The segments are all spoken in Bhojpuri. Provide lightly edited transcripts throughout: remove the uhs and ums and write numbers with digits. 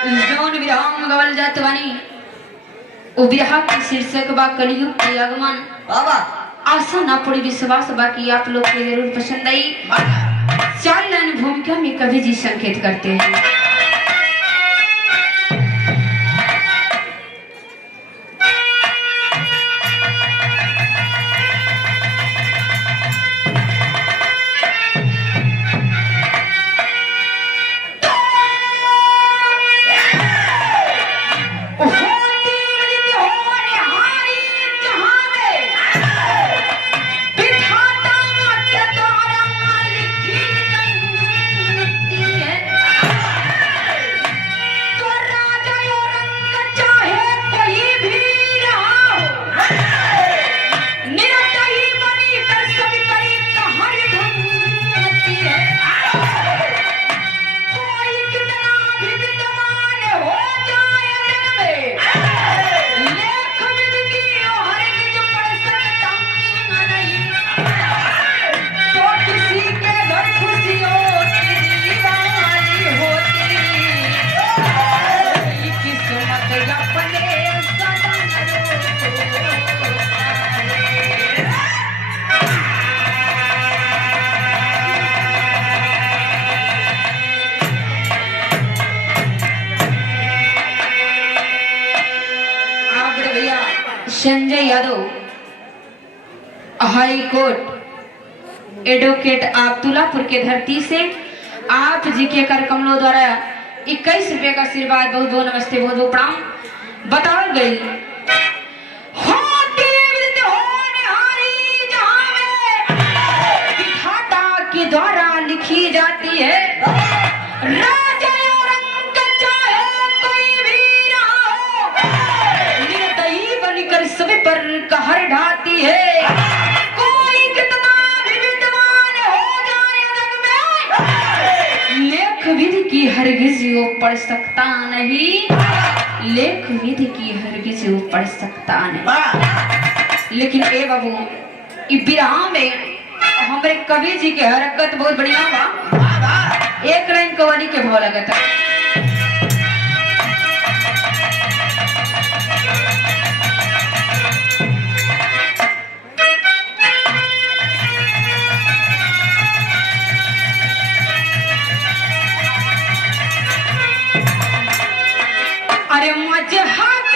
जौन विराम गवल जात बानी ओ विरह की शीर्षक बा कलयुग के आगमन। बाबा आशा ना पड़ी विश्वास बा कि आप लोग को जरूर पसंद आई। 4 लाइन भूमिका में कवि जी संकेत करते हैं। संजय यादव हाई कोर्ट एडवोकेट आप तुलापुर के धरती से आप जी के कार्यक्रमों द्वारा 21 रुपए का आशीर्वाद बहुत बहुत नमस्ते बहुत बहुत प्रणाम बताओ गई। के द्वारा लिखी जाती है राजा सभी पर कहर ढाती है। कोई कितना भी विद्वान हो जाए जग में लेख विधि की हरगिज वो पढ़ सकता नहीं। लेख विधि की हरगिज वो पढ़ सकता नहीं। लेकिन ए बाबू ई विरह में हमारे कवि जी के हरकत बहुत बढ़िया बा। एक लाइन कवाली के भाव लगता है। अरे मजहब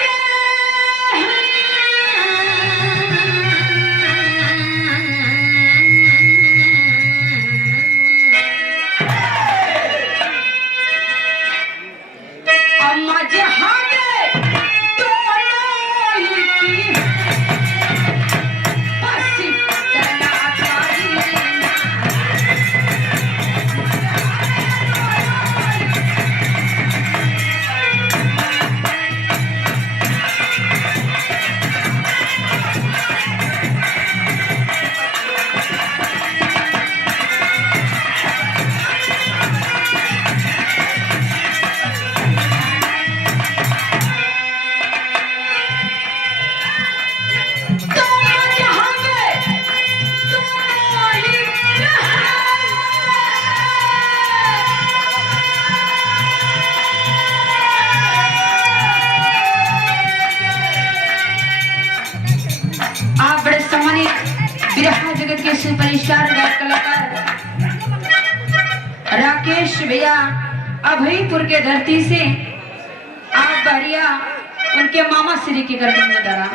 जगत के सुपरस्टार कलाकार राकेश भैया अभयपुर के धरती से आप बहरिया उनके मामा श्री के गर्दन में धरा।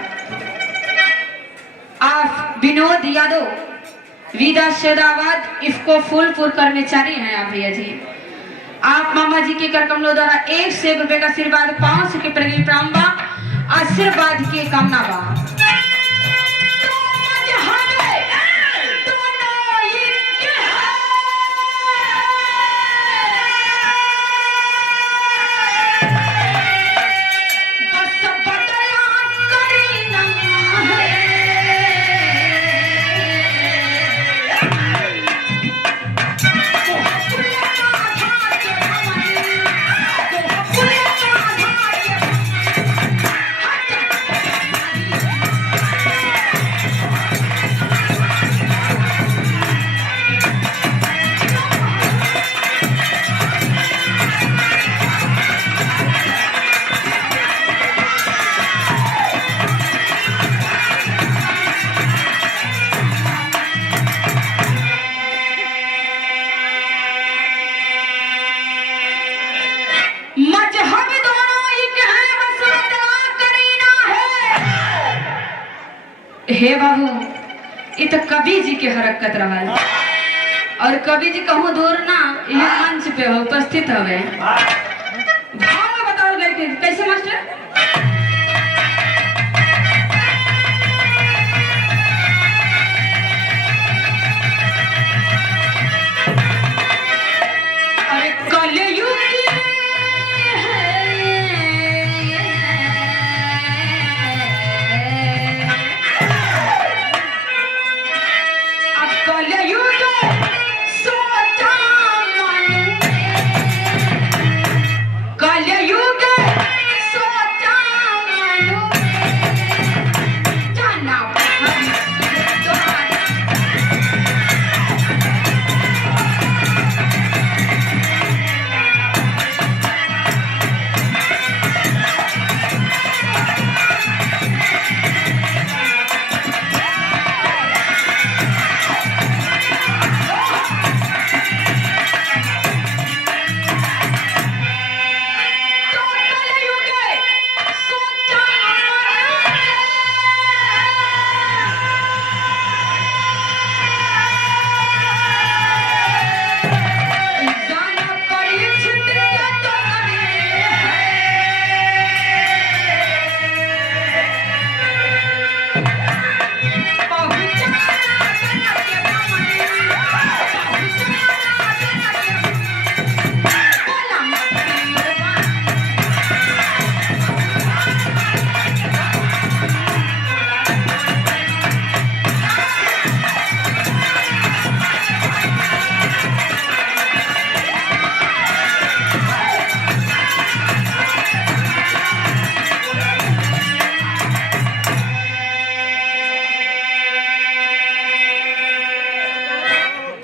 आप विनोद यादव विदा शेदाबाद इसको फूलपुर कर्मचारी हैं। आप भैया जी आप मामा जी के करकमलों द्वारा 1 से 1 रुपए का आशीर्वाद 500 के प्रति प्रणाम बा आशीर्वाद की कामना बा। हे बाबू, ये तो कवि जी के हरकत रहा, और कवि जी कहूँ दूर ना, यह मंच पे हो उपस्थित हवे। भाव में बताओ गए कैसे मास्टर? अरे कलयुग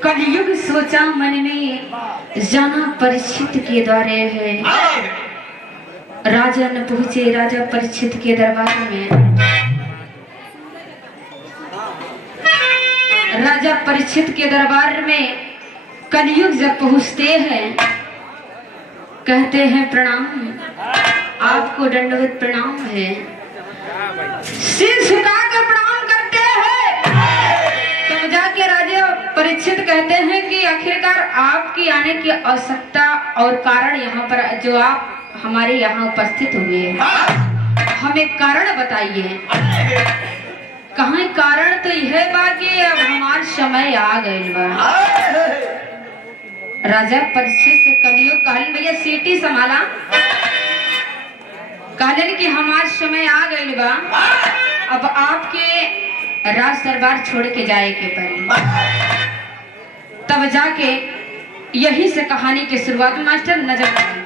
कलयुग सोचा मन में, जाना परीक्षित के द्वारे है। राजा न पहुंचे राजा परीक्षित के दरबार में। राजा परीक्षित के दरबार में कलयुग जब पहुंचते हैं, कहते हैं प्रणाम, आपको दंडवत प्रणाम है। सिर झुकाकर प्रणाम करते हैं। तब जाके राजा परीक्षित कहते हैं कि आखिरकार आपकी आने की आवश्यकता और कारण यहाँ पर जो आप हमारे यहाँ उपस्थित हुए हैं, हमें कारण बताइए। कहाँ कारण तो यह बा कि अब हमार समय आ गए बा। राजा परीक्षित से कलियुग कहलन, भैया सीटी संभाला, कहलन कि हमार समय आ गए बा, अब आपके राज दरबार छोड़ के जाए के पड़ी। तब जाके यही से कहानी की शुरुआत मास्टर नजर आई।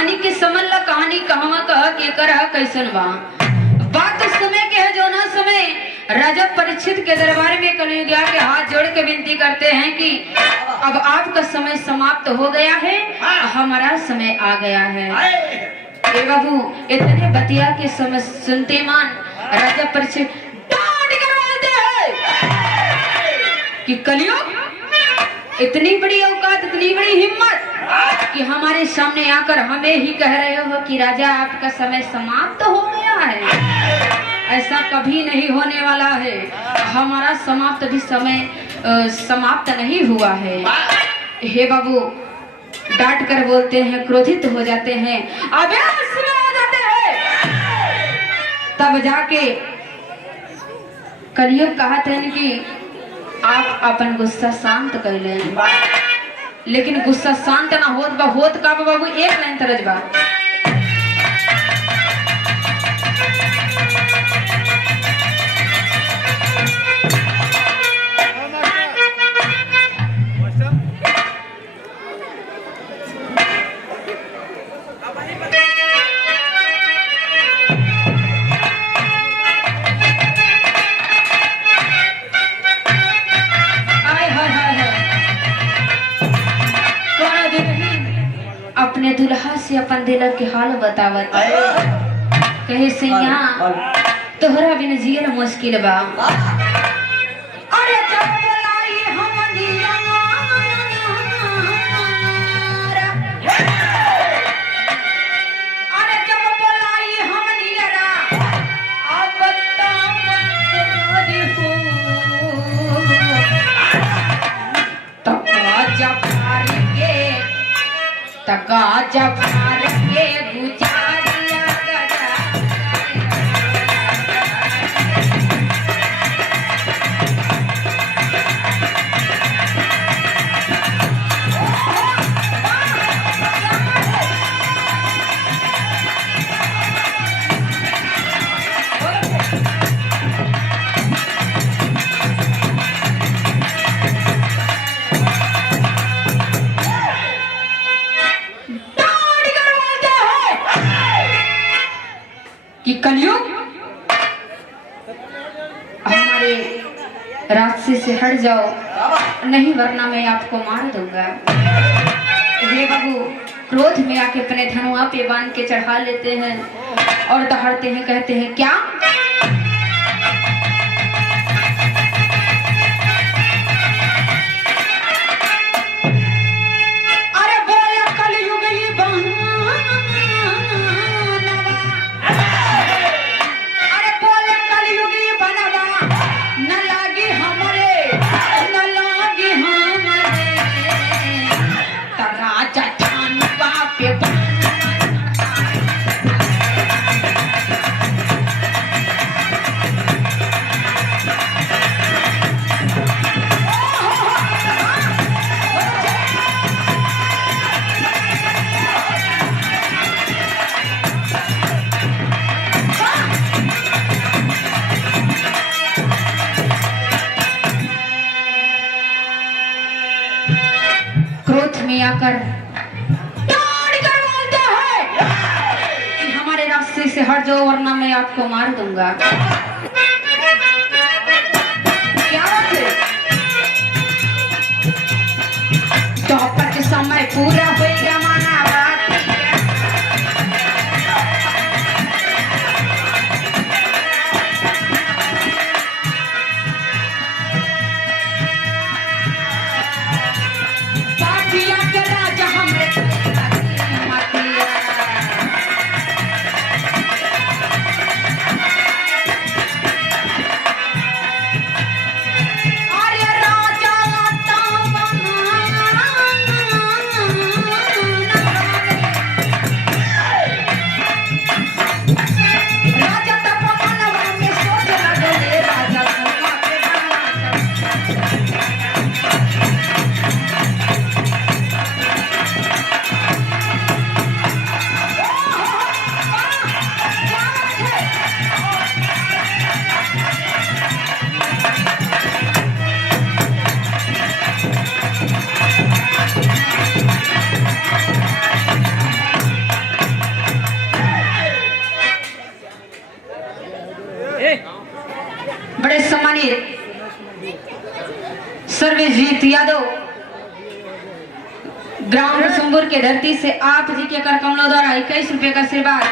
कहानी के समझ ला, कहानी कहवा कह के कर कैसन बा। बात उस समय के है जो ना समय राजा परीक्षित के दरबार में कलियुग गया के हाथ जोड़ के विनती करते हैं कि अब आपका समय समाप्त हो गया है, हमारा समय आ गया है। ए बाबू इतने बतिया के समय सुनते मान राजा परीक्षित डांट कर बोलते हैं कि कलियुग इतनी बड़ी औकात, इतनी बड़ी हिम्मत कि हमारे सामने आकर हमें ही कह रहे हो कि राजा आपका समय समाप्त हो गया है। ऐसा कभी नहीं होने वाला है, हमारा समाप्त भी समय समाप्त नहीं हुआ है। हे बाबू डांट कर बोलते हैं, क्रोधित हो जाते हैं, अभ्यास में आ जाते हैं। तब जाके कलियुग कहते हैं कि आप अपन गुस्सा शांत कर लें। लेकिन गुस्सा शांत ना होत का बाबू एक लाइन तरज बा। अपने दुल्हा से अपन दिल के हाल बतावत कहे सैया तोहरा बिन जियल मुश्किल बा। अरे जब बोलाई हमनिया अरे जब बोलाई हमनिया अब तका जब मार के गुजारिया कि कलियुग हमारे रास्ते से हट जाओ, नहीं वरना मैं आपको मार दूंगा। हे बाबू क्रोध में आके अपने धनुआ पे बांध के चढ़ा लेते हैं और दहाड़ते हैं, कहते हैं क्या आकर बोलते हैं कि हमारे रास्ते से हट जाओ वरना मैं आपको मार दूंगा। क्या बात है? चौपट समय पूरा हो गया माना बात बड़े सम्मानित सर्वजीत यादव ग्राम रसुमपुर के धरती से आप जी के कर कमलों द्वारा 21 रुपए का आशीर्वाद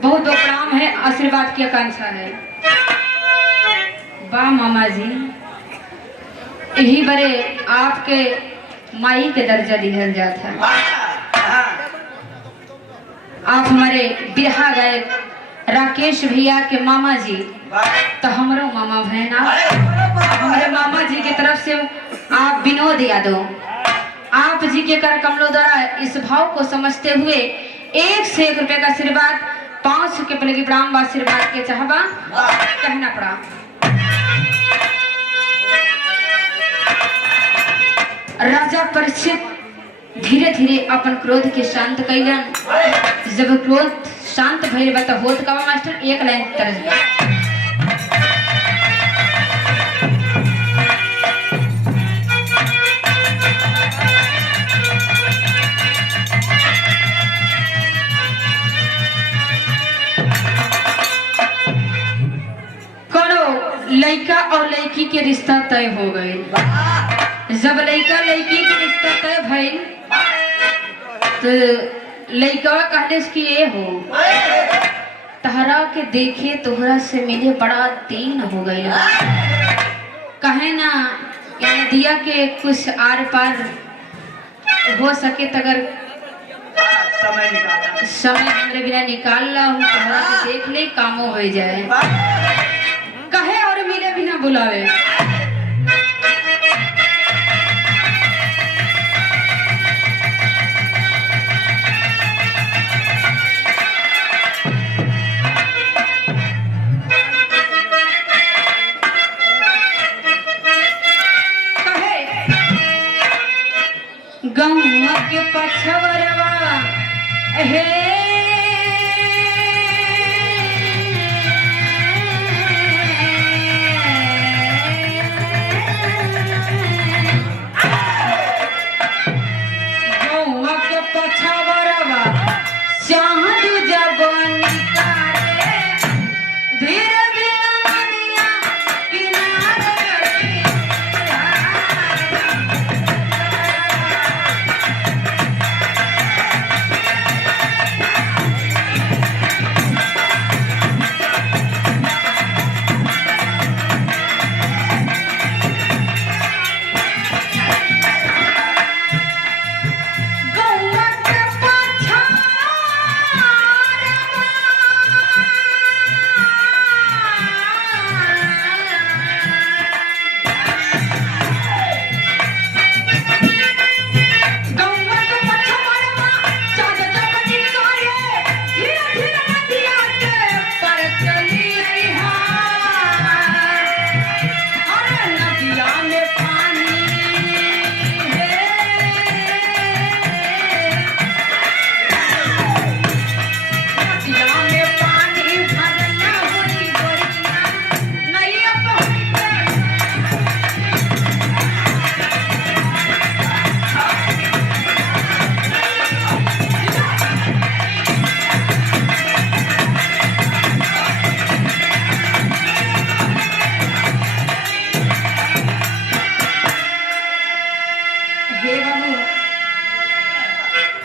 बहुत बहुत प्रणाम है, आशीर्वाद की आकांक्षा है। वाह मामा जी, यही बड़े आपके माई के दर्जा दिया जाता है। आप हमारे बिरहा गायक राकेश भैया के मामा जी, तो हमारो मामा बहन हमारे मामा जी की तरफ से आप विनोद यादव आप जी के कर कमलों द्वारा इस भाव को समझते हुए 1 से 1 रुपए का आशीर्वाद 500 के पलगी प्रणाम आशीर्वाद के चाहवा कहना पड़ा। राजा परीक्षित धीरे धीरे अपन क्रोध के शांत कैलन। जब क्रोध शांत भइल बा त होत का मास्टर एक लाइन तरस लड़का और लड़की के रिश्ता तय हो गए। जब लड़का लड़की के रिश्ता तय भइल तो लड़का कहले कि ये हो तहरा के देखे तोहरा से मिले बड़ा दिन हो गए। कहे ना दिया के कुछ आर पार हो सके तगर समय हमरे बिना निकाल ला हूँ, तोहरा के देख ले कामो हो जाए। कहे और मिले बिना बुलावे। कहे गाँव के पछवरवा हे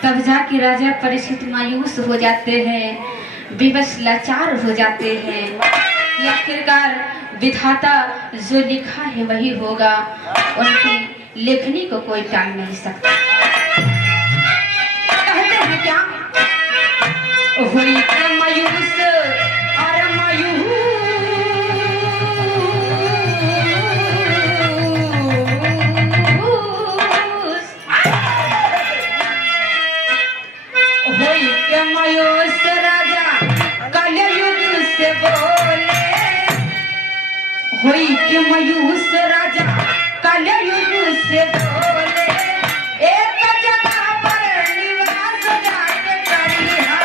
तब जाके राजा परीक्षित मायूस हो जाते हैं, विवश लाचार हो जाते हैं कि आखिरकार विधाता जो लिखा है वही होगा, उनकी लेखनी को कोई टाल नहीं सकता। कहते हैं क्या हुई मायूस और मायूस मायूस राजा कलयुग से बोले, होई के मायूस राजा कलयुग से बोले, एक जगह पर निवास जाके करिहा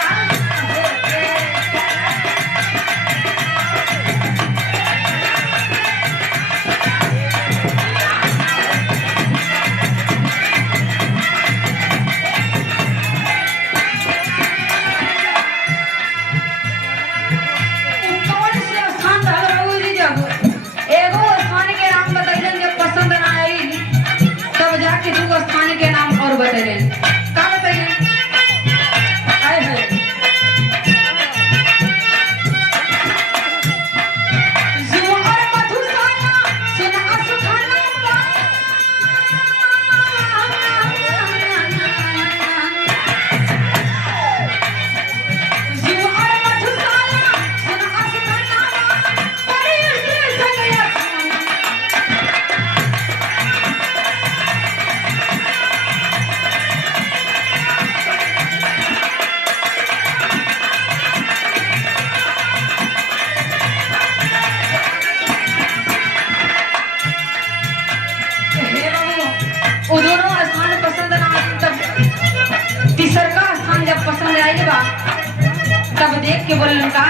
तीसरा स्थान जब पसंद आएगा बा तब देख के बोलन का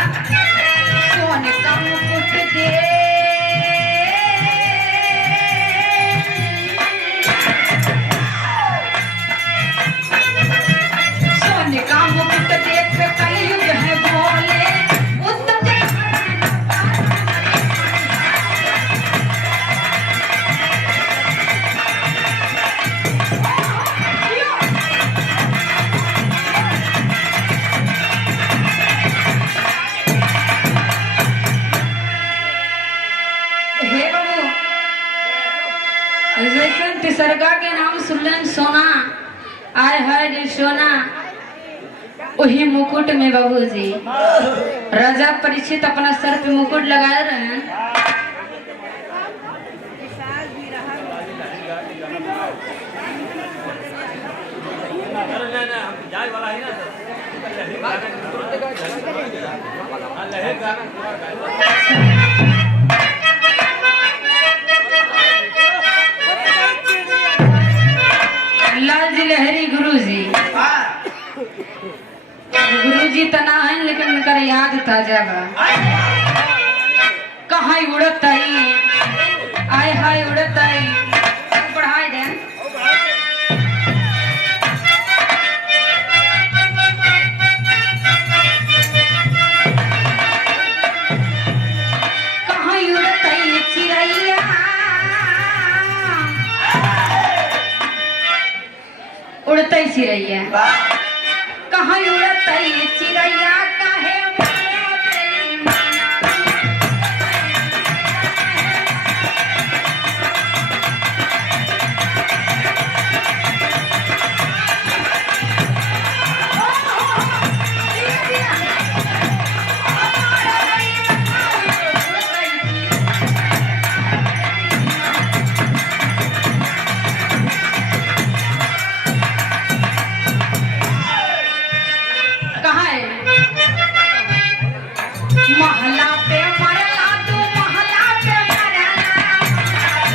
सोने का मुकुट दे सोने का मुकुट देख कलयुग है बोले उत्तर तिसरगा के नाम सुनलन सोना आय है जो सोना वही मुकुट में बाबूजी राजा परीक्षित अपना सर पे मुकुट लगाए रहे लालजी लहरी गुरुजी गुरुजी तना है लेकिन उनका याद ताजा बा कहाँ उड़त आई आय हाय उड़त आई पढ़ाई दे कहाँ उड़त आई चिड़ैया उड़तई चिड़ैया कहाँ उड़तई चिड़ैया काहे महला पे मरला तू महला पे मरला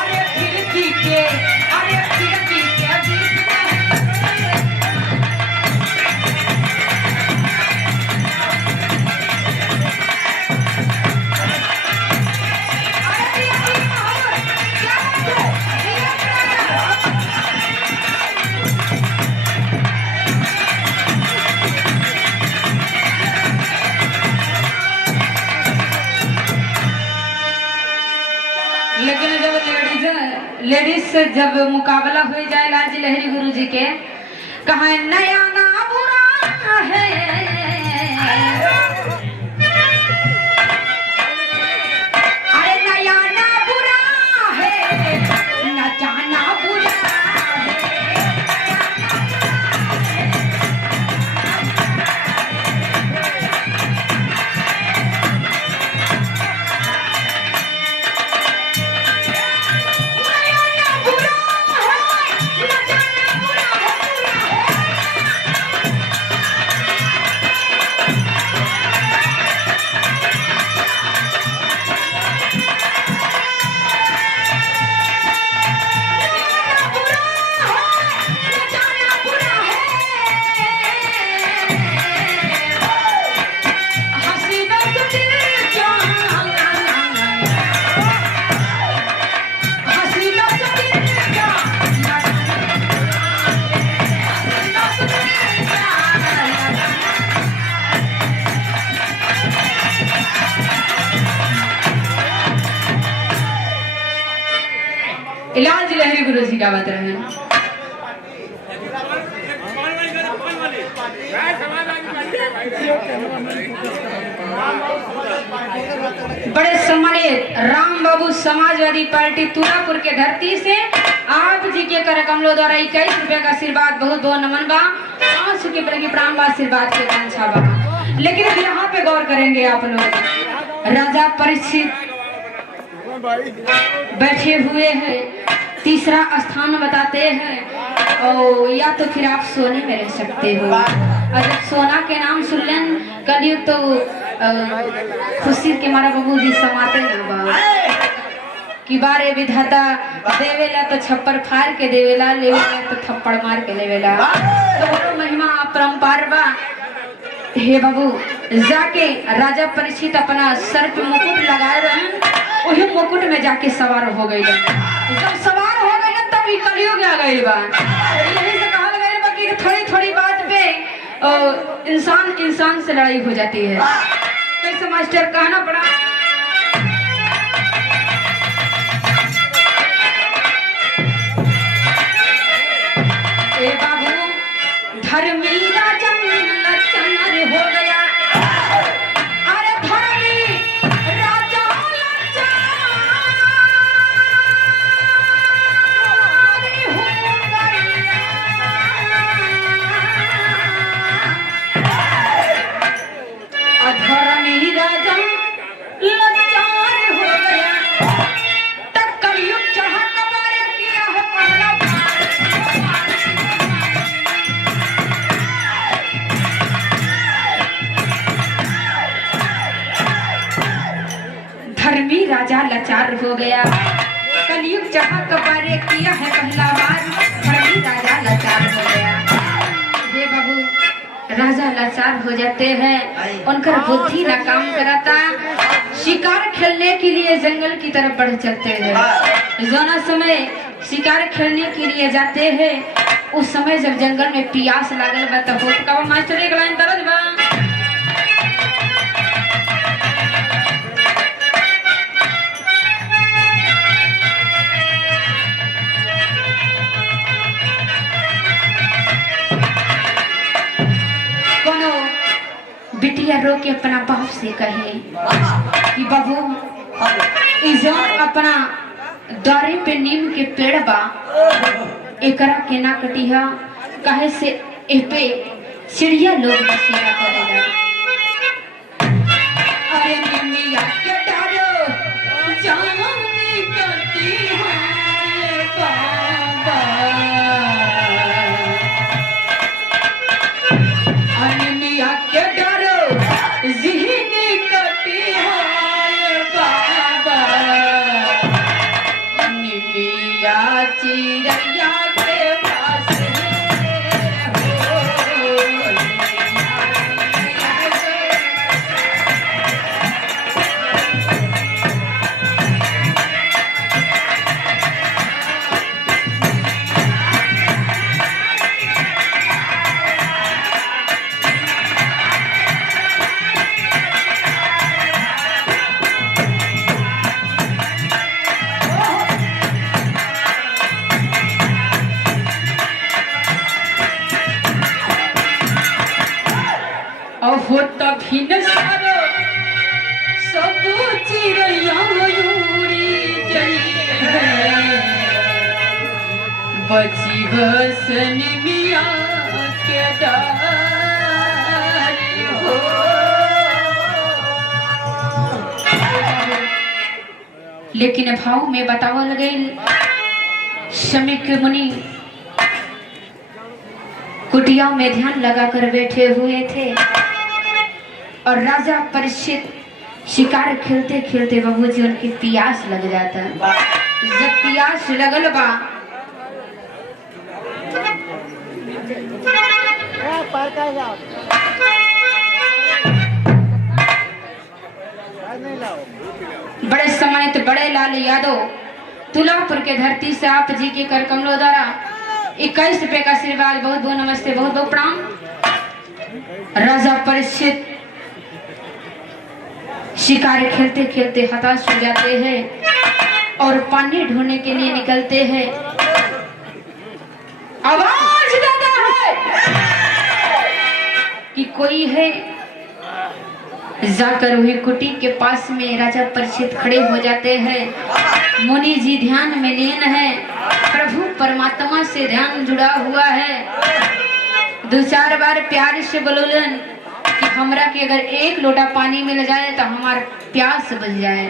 अरे खिड़की के बीच लेकिन जब लेडीज से जब मुकाबला हो जाए लालजी लहरी गुरु जी के कहा नया ना बुरा है अरे नया ना बुरा है न जाना बुरा लालजी लहरी गुरु जी का बात रहे बड़े सम्मानित राम बाबू समाजवादी पार्टी तुरापुर के धरती से आप जी के कर कमलों द्वारा 21 रुपए का आशीर्वाद बहुत बहुत नमन बा। 5 के प्रति प्राण बा आशीर्वाद के कांछा बा। लेकिन अब यहाँ पे गौर करेंगे आप लोग। राजा परीक्षित बैठे हुए हैं, तीसरा स्थान बताते हैं और या तो फिर आप सोने में रह सकते हो। और जब सोना के नाम सुन लें कलयुग तो खुशी के मारा बाबू जी समाते ना बा कि बारे विधाता देवेला तो छप्पर फाड़ के देवेला, लेवेला तो थप्पड़ मार के लेवेला। तो महिमा अपरंपार बा। हे बाबू जाके राजा परीक्षित अपना सर पे मुकुट लगाए रहे, वही मुकुट में जाके सवार हो गई। जब सवार हो गई तब ही कलयुग आ गई बा। यही से कहा गया बा कि थोड़ी थोड़ी बात पे इंसान से लड़ाई हो जाती है। कैसे मास्टर कहना पड़ा। ए बाबू धर्मी राजा लाचार हो गया। अरे धर्मी राजा लाचार हो गया। धर्मी राजा लाचार हो गया। तब कलयुग चढ़ा कबारे किया है पहला धर्मी राजा लाचार हो गया। कलयुग जहाँ कबारे किया है पहला बार, धर्मी राजा लाचार हो गया। ये बाबू राजा लाचार हो जाते हैं, उनका बुद्धि ना काम कराता। शिकार खेलने के लिए जंगल की तरफ बढ़ चलते हैं। जोना समय शिकार खेलने के लिए जाते हैं, उस समय जब जंगल में प्यास लागल बा तो होत का मास्टर एक लाइन तरज बा। बिटिया रो के अपना बाप से कहे कि बाबू इजन अपना दौरे पे नीम के पेड़ बा, एकरा के ना कटिहा, कहे से ए पे चिड़िया लोग बसेरा करेला। अरे निमिया के डारो जानी कटी है बाबा। अनिमिया के ज़िहनी कटी है बाबा। निमिया चिड़िया के पास हो तभी न सारो सब चिड़िया उड़ी गई है। बची हसन मिया के डारी हो। लेकिन भाव में बतावल गई शमीक मुनि कुटिया में ध्यान लगाकर बैठे हुए थे और राजा परीक्षित शिकार खेलते खेलते बाबूजी उनकी प्यास लग जाता। जब प्यास लगल बा बड़े सम्मानित बड़े लाल यादव तुलापुर के धरती से आप जी के कर कमलों द्वारा 21 रुपए का आशीर्वाद बहुत बहुत नमस्ते बहुत बहुत प्रणाम। राजा परीक्षित शिकार खेलते खेलते हताश हो जाते हैं और पानी ढूंढने के लिए निकलते हैं। आवाज देता है कि कोई है। जाकर वही कुटी के पास में राजा परीक्षित खड़े हो जाते हैं। मुनि जी ध्यान में लीन है, प्रभु परमात्मा से ध्यान जुड़ा हुआ है। 2-4 बार प्यार से बोलन कि हमरा के अगर 1 लोटा पानी मिल जाए तो हमारा प्यास बुझ जाए,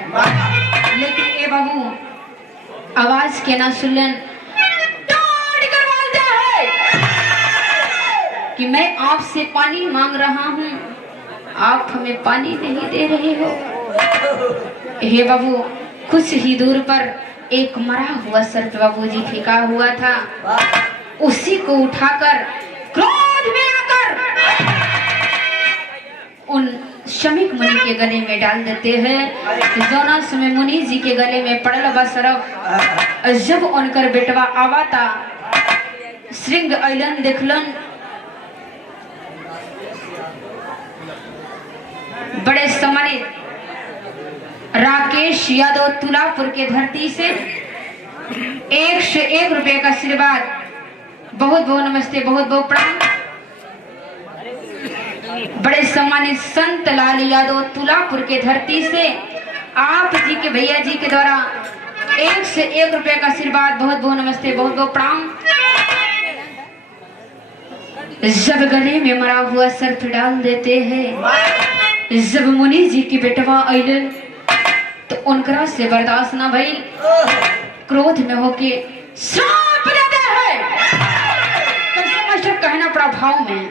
लेकिन ए बाबू आवाज के ना सुनलन, कि मैं आपसे पानी मांग रहा हूँ, आप हमें पानी नहीं दे रहे हो। हे बाबू, कुछ ही दूर पर एक मरा हुआ सर्प बाबूजी फेंका हुआ था, उसी को उठाकर क्रोध में आकर उन शमीक मुनि के गले में डाल देते हैं। जौना समय मुनि जी के गले में पड़ल बा सरफ, जब उनकर बेटवा आवा था श्रृंग ऐलन देखलन, बड़े सम्मानित राकेश यादव तुलापुर के धरती से 101 रुपए का आशीर्वाद, बहुत बहुत नमस्ते, बहुत बहुत प्रणाम। बड़े सम्मानित संत लाल यादव तुलापुर के धरती से आप जी के भैया जी के द्वारा 101 रुपए का आशीर्वाद, बहुत बहुत नमस्ते, बहुत बहुत प्रणाम। जब गले में मरा हुआ सर्प डाल देते हैं, जब मुनि जी की बेटवा अइलन तो उनकरा से बर्दाश्त ना भइल, क्रोध में होके श्राप देते हैं। कैसे मास्टर कहना पड़ा भाव में,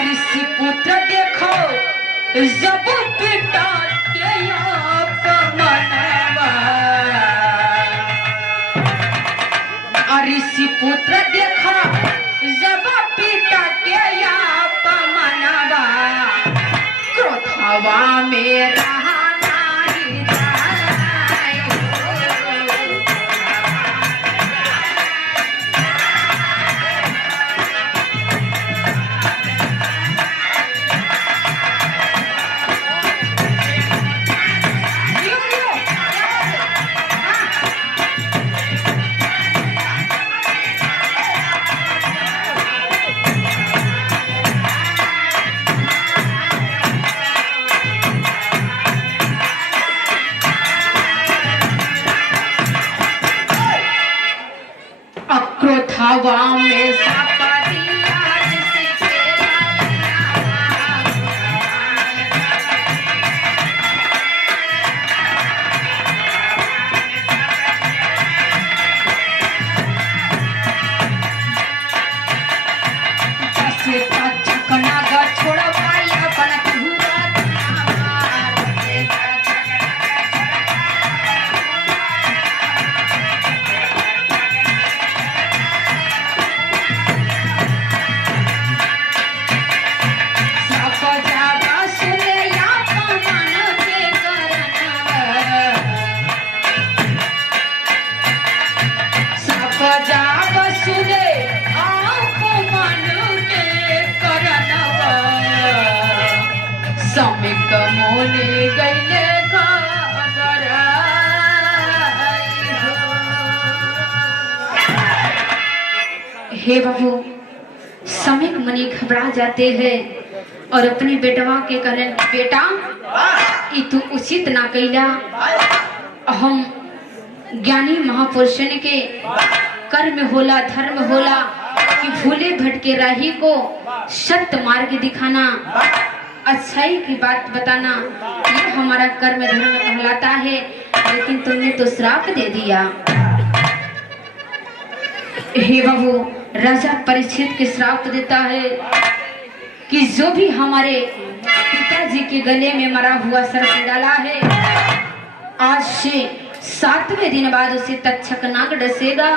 ऋषि पुत्र देखो जब पिता के ऋषि पुत्र देखो जब पिता के मनवा, क्रोधवा में रहा नहीं जाए। हवा में सापा दिया जिसे छकना गा छोड़ पाई अपन हे बाबू, समीक मुनि घबरा जाते हैं और अपने बेटवा के कहलन, बेटा ये तू उचित ना कैला, हम ज्ञानी महापुरुषन के कर्म होला धर्म होला कि भूले भटके राही को सत्य मार्ग दिखाना, अच्छाई की बात बताना, ये हमारा कर्म धर्म कहलाता है, लेकिन तुमने तो श्राप दे दिया। हे बाबू, राजा परीक्षित के श्राप देता है कि जो भी हमारे पिताजी के गले में मरा हुआ सर्प डाला है, आज से 7वें दिन बाद उसे तक्षक नाग डसेगा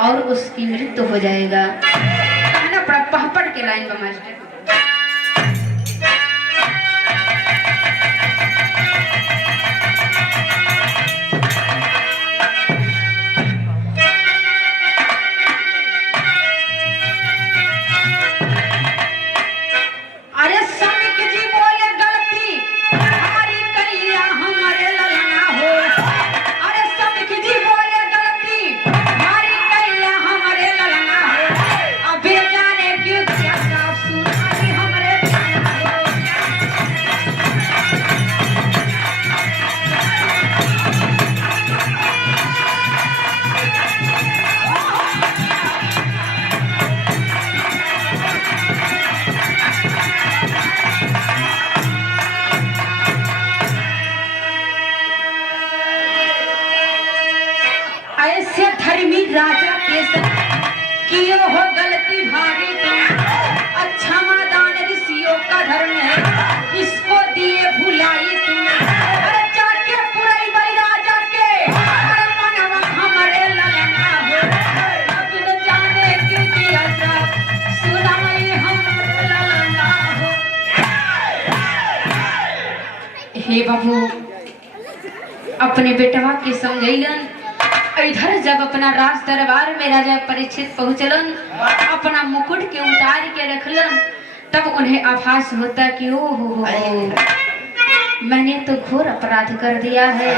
और उसकी मृत्यु हो जाएगा। कहना पड़ा पहपड़ के लाइन में मास्टर। Yeah. हे बाबू अपने बेटवा के समझैलन। इधर जब अपना राज दरबार में राजा परीक्षित पहुंचलन, अपना मुकुट के उतार के रखलन, तब उन्हें आभास होता कि ओ हो मैंने तो घोर अपराध कर दिया है।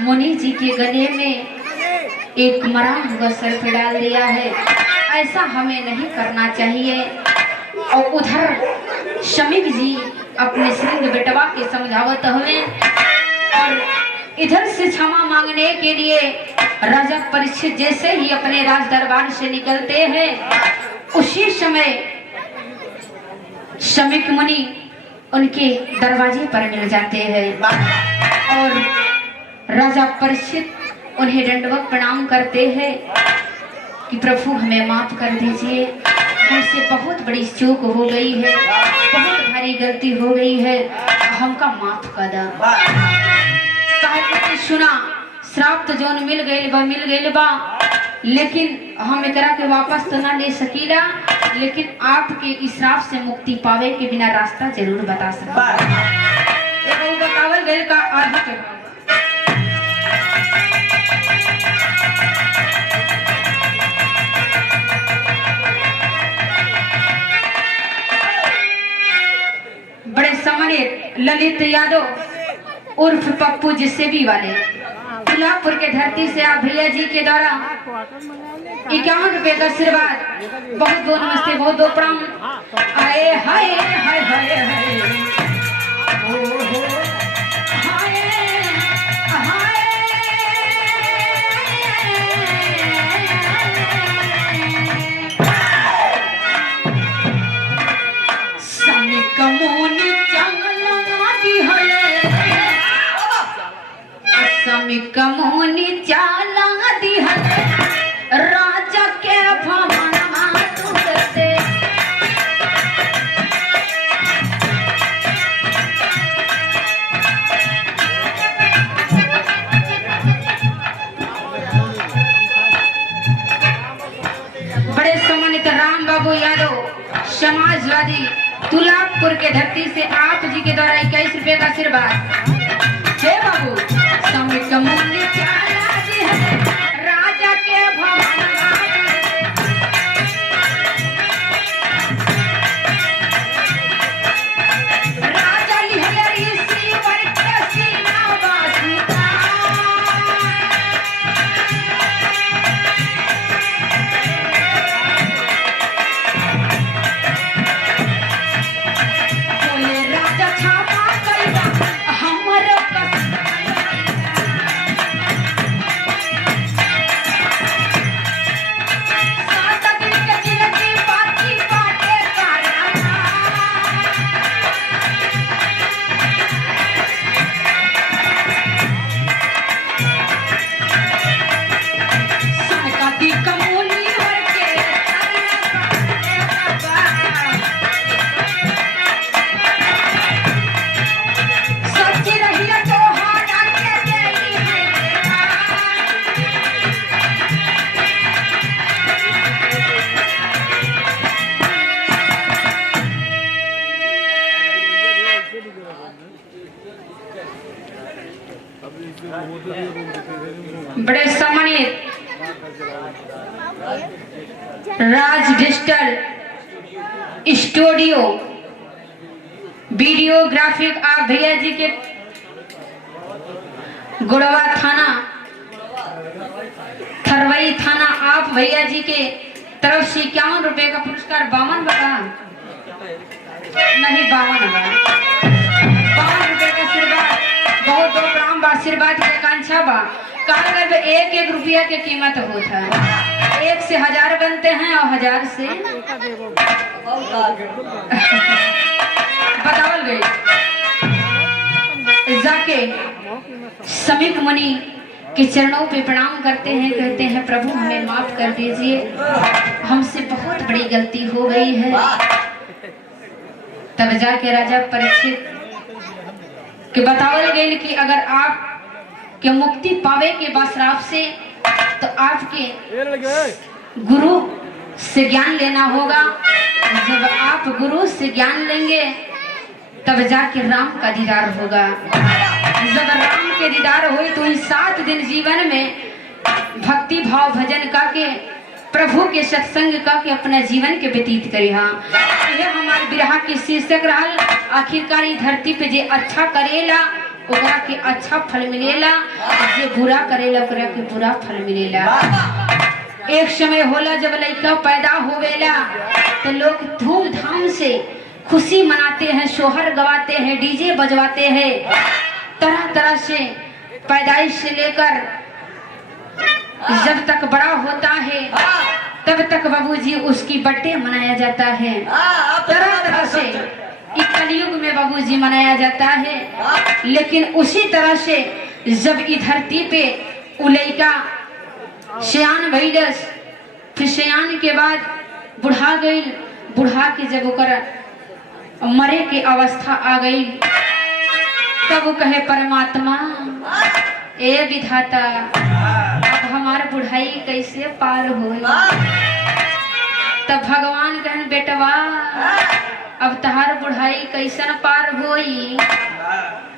मुनि जी के गले में एक मरा हुआ सर्प डाल दिया है, ऐसा हमें नहीं करना चाहिए। और उधर शमीक जी अपने श्रृंग बेटवा के समझावत हुए और इधर से क्षमा मांगने के लिए राजा परीक्षित जैसे ही अपने राज दरबार से निकलते हैं, उसी समय शमीक मुनि उनके दरवाजे पर मिल जाते हैं और राजा परीक्षित उन्हें दंडवत प्रणाम करते हैं कि प्रभु हमें माफ कर दीजिए, हमसे बहुत बड़ी चूक हो गई है, बहुत भारी गलती हो गई है, हमका माफ कर दा। सुना श्राप तो जौन मिल गई बा, लेकिन हम एकरा के वापस तो ना ले सकीला, लेकिन आपके इस श्राप से मुक्ति पावे के बिना रास्ता जरूर बता सकता। बतावल गए का आधा के बड़े सामान्य ललित यादव उर्फ पप्पू जिससे भी वाले तुलापुर के धरती से आप भैया जी के द्वारा 51 रुपए का आशीर्वाद, बहुत बहुत नमस्ते, बहुत बहुत प्रणाम। आए हाय हाय हाय हाय कमोनी चाला दिहल राजा के भवन मातुरते। बड़े सम्मानित राम बाबू यादव समाजवादी तुलापुर के धरती से आप जी के द्वारा 21 रुपए का आशीर्वाद। जय बाबू कमोनी चाला दिहल राजा के भवन राजा लिहरी श्रीवर के सीना बासिता। बोले राजा छापा कइबा हमर बड़े सम्मानित राज डिजिटल स्टूडियो वीडियोग्राफिक आप भैया जी के गुड़वा थाना थरवई थाना आप भैया जी के तरफ से 51 रुपए का पुरस्कार 52 बता नहीं 52 रुपए का आशीर्वाद, बहुत बहुत राम आशीर्वाद के कांक्षा बा। कागज एक एक रुपया के कीमत होता है, 1 से 1000 बनते हैं और 1000 से बतावल गई। जाके शमीक मुनि के चरणों पे प्रणाम करते हैं, कहते हैं प्रभु हमें माफ कर दीजिए, हमसे बहुत बड़ी गलती हो गई है। तब जाके राजा परीक्षित के बतावल गई कि अगर आप के मुक्ति पावे के बाद श्राप से, तो आपके गुरु से ज्ञान लेना होगा। जब आप गुरु से ज्ञान लेंगे तब जाके राम का दीदार होगा। जब राम के दीदार हुई तो इस 7 दिन जीवन में भक्ति भाव भजन का के प्रभु के सत्संग का के अपना जीवन के व्यतीत करे। हाँ, यह हमारे बिरहा के शीर्षक रहल। आखिरकार ई धरती पे जे अच्छा करेला ओकरा के अच्छा फल मिलेला, जे बुरा करेला ओकरा के बुरा फल मिलेला। एक समय होला जब लड़का पैदा होवेला तो लोग धूमधाम से खुशी मनाते हैं, सोहर गवाते हैं, डीजे बजवाते हैं, तरह तरह से पैदाइश से लेकर जब तक बड़ा होता है तब तक बाबूजी उसकी बर्थडे मनाया जाता है। तरह तरह से इस कलयुग में बाबूजी मनाया जाता है। लेकिन उसी तरह से जब इस धरती पे उलैका सयान भइलस, फिर सयान के बाद बुढ़ा गई, बुढ़ा के जब ओकर मरे के अवस्था आ गई तब वो कहे परमात्मा ए विधाता अब हमार बुढ़ाई कैसे पार हो। तब भगवान कहन बेटवा अब तहार बुढ़ाई कैसन पार होई,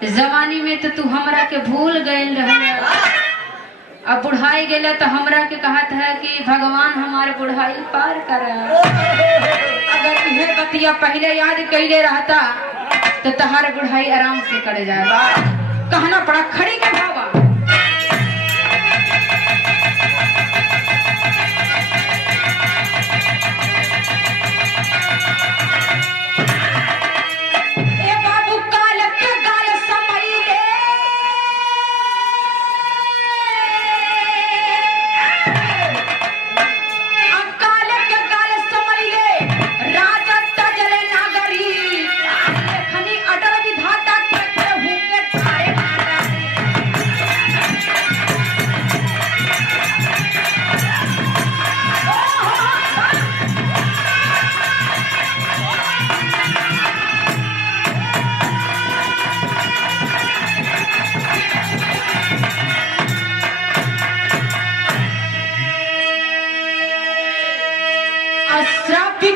जवानी में तो तू हमरा के भूल गइल रह, अब बुढ़ाई गेला तो हमरा के कहत है कि भगवान हमार बुढ़ाई पार करा। अगर यह बतिया पहले याद कैले रहता तो तहार बुढ़ाई आराम से कर जाएगा। कहना पड़ा खड़ी के भावा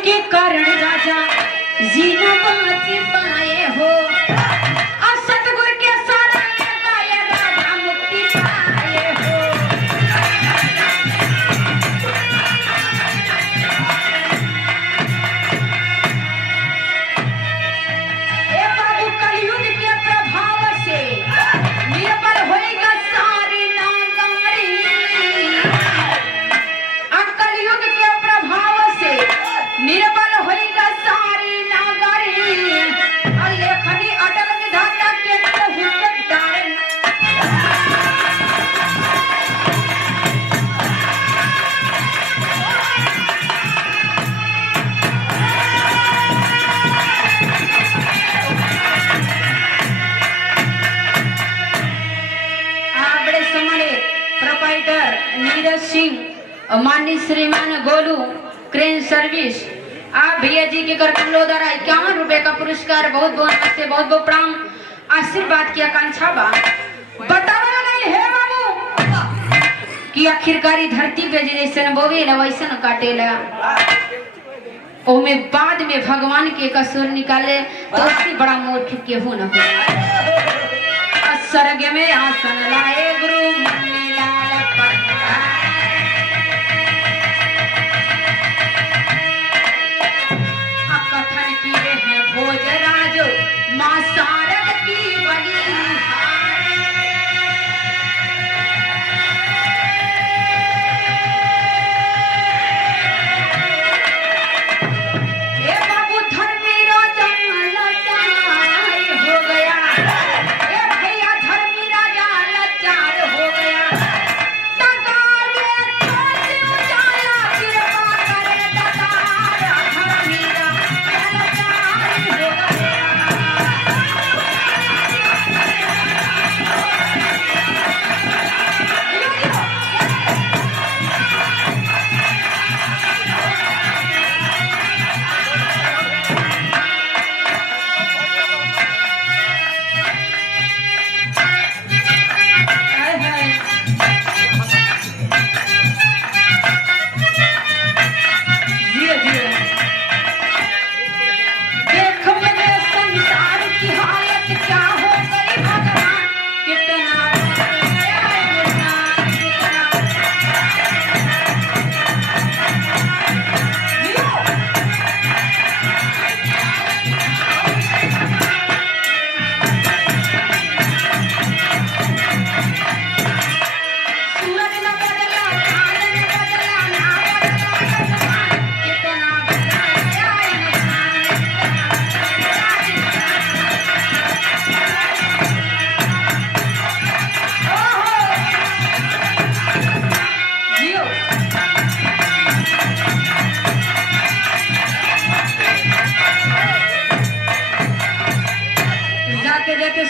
के कारण राजा जीना बाती पाए हो, सतगुर के सारा गाय राजा मुक्ति पाए हो। ए बाबू कलयुग के प्रभाव से निर्बल होएगा सारी नागारी, कलयुग के प्रभाव से निर्बल होएगा सारी नागरी, लेखनी अटल विधाता के हुक्म डारे। बड़े समरे प्रोपाइटर नीरज सिंह, माननीय श्रीमान गोलू क्रेन सर्विस, आप भैया जी के करतुल्लो द्वारा 51 रुपए का पुरस्कार बहुत बहुत से बहुत बहुत प्रणाम आशीर्वाद की आकांक्षा बा। बतावा नहीं है बाबू कि आखिरकारी धरती पे जैसे बोवेला वैसन काटेला, ओमे बाद में भगवान के कसूर निकाले तो उससे बड़ा मूर्ख केहू न हो। स्वर्ग में आसन लाए गुरु मन्नी लाल पन्ना, कथन किए हैं भोजराज मां शारद की बलिहार। ए बाबू धर्मी राजा लाचार हो गया, ए भैया धर्मी राजा लाचार हो गया।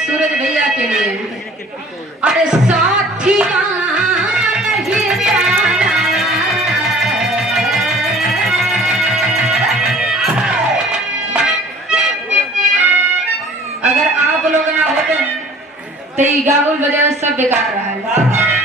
सूरज भैया के लिए। अरे साथिया नहीं जाना, अगर आप लोग ना होते तो ये गावल बजाना सब बेकार रहा है।